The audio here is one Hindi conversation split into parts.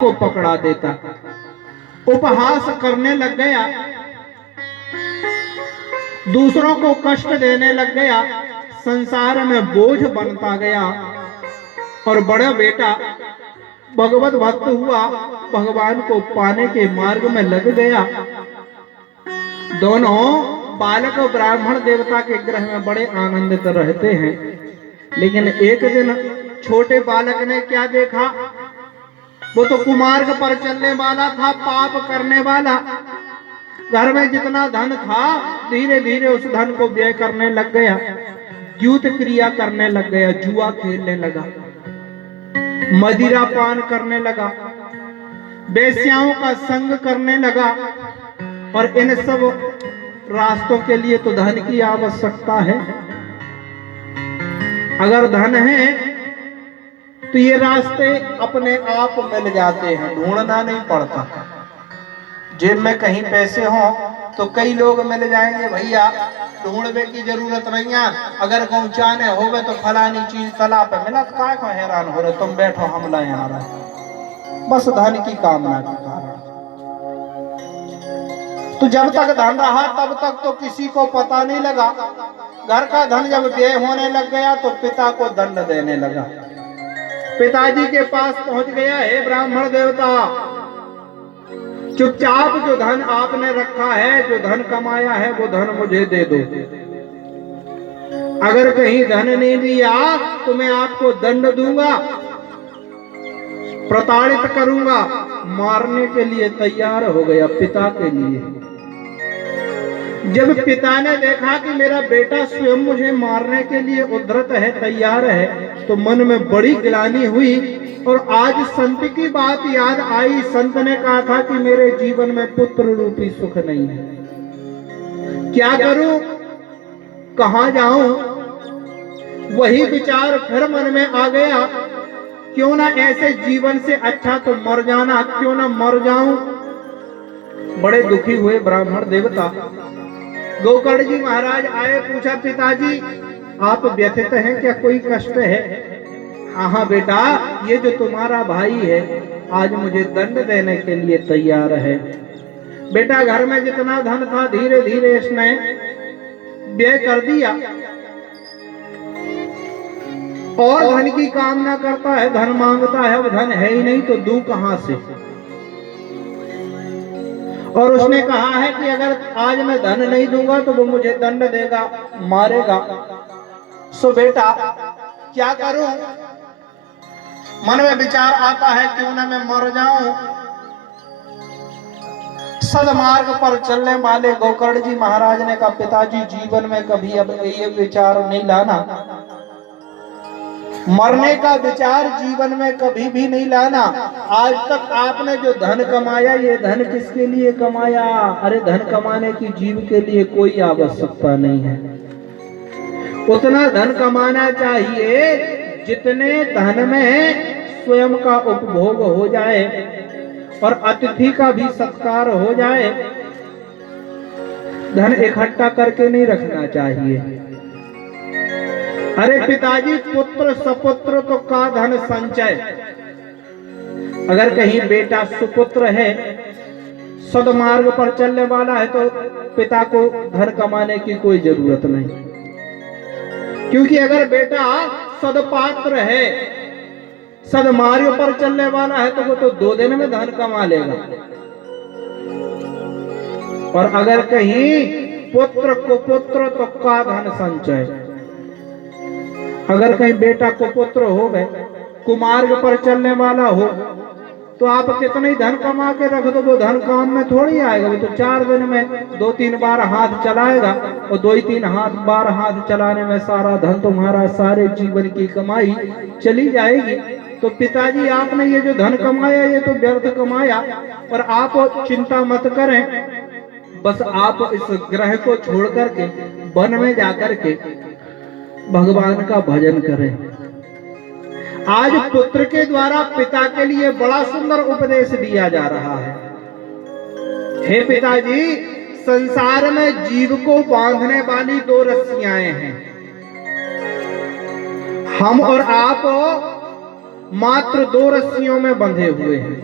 को पकड़ा देता, उपहास करने लग गया, दूसरों को कष्ट देने लग गया, संसार में बोझ बनता गया और बड़ा बेटा भगवत भक्त हुआ, भगवान को पाने के मार्ग में लग गया। दोनों बालक ब्राह्मण देवता के ग्रह में बड़े आनंदित रहते हैं। लेकिन एक दिन छोटे बालक ने क्या देखा, वो तो कुमार्ग पर चलने वाला था, पाप करने वाला। घर में जितना धन था धीरे धीरे उस धन को व्यय करने लग गया, युद्ध क्रिया करने लग गया, जुआ खेलने लगा, मदिरा पान करने लगा, वेश्याओं का संग करने लगा। और इन सब रास्तों के लिए तो धन की आवश्यकता है। अगर धन है तो ये रास्ते अपने आप मिल जाते हैं, ढूंढना नहीं पड़ता। जेब में कहीं पैसे हो तो कई लोग मिल जाएंगे, भैया ढूंढने की जरूरत नहीं है। अगर पहुंचाने होवे तो फलानी चीज तला पे मिला, काय को हैरान हो रहे, तुम बैठो हम लाए आ रहे, बस धन की कामना के कारण। तो जब तक धन रहा तब तक तो किसी को पता नहीं लगा। घर का धन जब व्यय होने लग गया तो पिता को दंड देने लगा। पिताजी के पास पहुंच गया, हे ब्राह्मण देवता, चुपचाप जो धन आपने रखा है, जो धन कमाया है, वो धन मुझे दे दो। अगर कहीं धन नहीं दिया तो मैं आपको दंड दूंगा, प्रताड़ित करूंगा। मारने के लिए तैयार हो गया पिता के लिए। जब पिता ने देखा कि मेरा बेटा स्वयं मुझे मारने के लिए उद्धत है, तैयार है, तो मन में बड़ी ग्लानि हुई। और आज संत की बात याद आई। संत ने कहा था कि मेरे जीवन में पुत्र रूपी सुख नहीं है, क्या करूं, कहां जाऊं। वही विचार फिर मन में आ गया, क्यों ना ऐसे जीवन से अच्छा तो मर जाना, क्यों ना मर जाऊं। बड़े दुखी हुए ब्राह्मण देवता। गोकर्ण जी महाराज आए, पूछा, पिताजी आप व्यथित हैं क्या, कोई कष्ट है? हाँ बेटा, ये जो तुम्हारा भाई है आज मुझे दंड देने के लिए तैयार है। बेटा घर में जितना धन था धीरे धीरे इसने व्यय कर दिया और धन की कामना करता है, धन मांगता है। अब धन है ही नहीं तो दूं कहां से। और उसने कहा है कि अगर आज मैं धन नहीं दूंगा तो वो मुझे दंड देगा, मारेगा। सो बेटा क्या करूं? मन में विचार आता है क्यों ना मैं मर जाऊं। सदमार्ग पर चलने वाले गोकर्ण जी महाराज ने कहा, पिताजी जीवन में कभी अब ये विचार नहीं लाना, मरने का विचार जीवन में कभी भी नहीं लाना। आज तक आपने जो धन कमाया, ये धन किसके लिए कमाया? अरे धन कमाने की जीव के लिए कोई आवश्यकता नहीं है। उतना धन कमाना चाहिए जितने धन में स्वयं का उपभोग हो जाए और अतिथि का भी सत्कार हो जाए। धन इकट्ठा करके नहीं रखना चाहिए। अरे पिताजी, पुत्र सपुत्र तो का धन संचय। अगर कहीं बेटा सुपुत्र है, सदमार्ग पर चलने वाला है, तो पिता को धन कमाने की कोई जरूरत नहीं। क्योंकि अगर बेटा सदपात्र है, सदमार्ग पर चलने वाला है, तो वो तो 2 दिन में धन कमा लेगा। और अगर कहीं पुत्र कुपुत्र तो का धन संचय। अगर कहीं बेटा कुपुत्र हो गए, कुमार्ग पर चलने वाला हो, तो आप कितने धन कमा के रख दो, वो धन काम में थोड़ी आएगा। वो तो 4 दिन में 2-3 बार हाथ चलाएगा और 2-3 बार हाथ चलाने में सारा धन तुम्हारा, सारे जीवन की कमाई चली जाएगी। तो पिताजी आपने ये जो धन कमाया ये तो व्यर्थ कमाया। और आप चिंता मत करें, बस आप इस ग्रह को छोड़ करके वन में जाकर के भगवान का भजन करें। आज पुत्र के द्वारा पिता के लिए बड़ा सुंदर उपदेश दिया जा रहा है। हे पिताजी, संसार में जीव को बांधने वाली 2 रस्सियां हैं। हम और आप मात्र 2 रस्सियों में बंधे हुए हैं।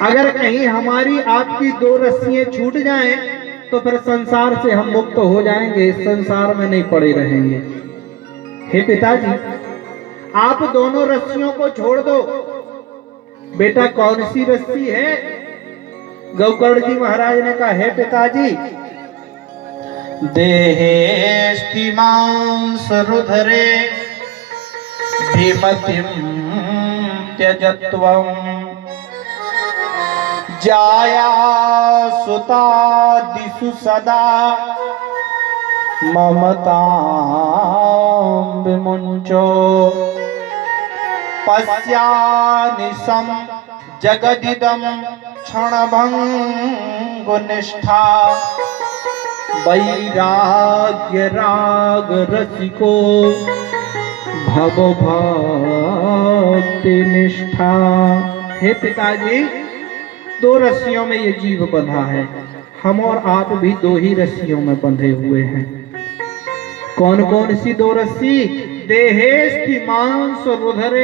अगर कहीं हमारी आपकी दो रस्सियां छूट जाएं तो फिर संसार से हम मुक्त हो जाएंगे, इस संसार में नहीं पड़े रहेंगे। हे पिताजी, आप दोनों रस्सियों को छोड़ दो। बेटा कौन सी रस्सी है? गौकर्ण जी महाराज ने कहा, हे पिताजी, देहेस्ति मांस रुधरे भीमतिम त्यजत्वम जाया सुता दिशु सदा ममतां विमुंचो पश्यानिशं जगदिदं क्षणभंगुनिष्ठा वैराग्य राग रसिको भव भक्ति निष्ठा। हे पिताजी, दो रस्सियों में ये जीव बंधा है, हम और आप भी दो ही रस्सियों में बंधे हुए हैं। कौन कौन सी दो रस्सी? देहेस्ति मांस रुधरे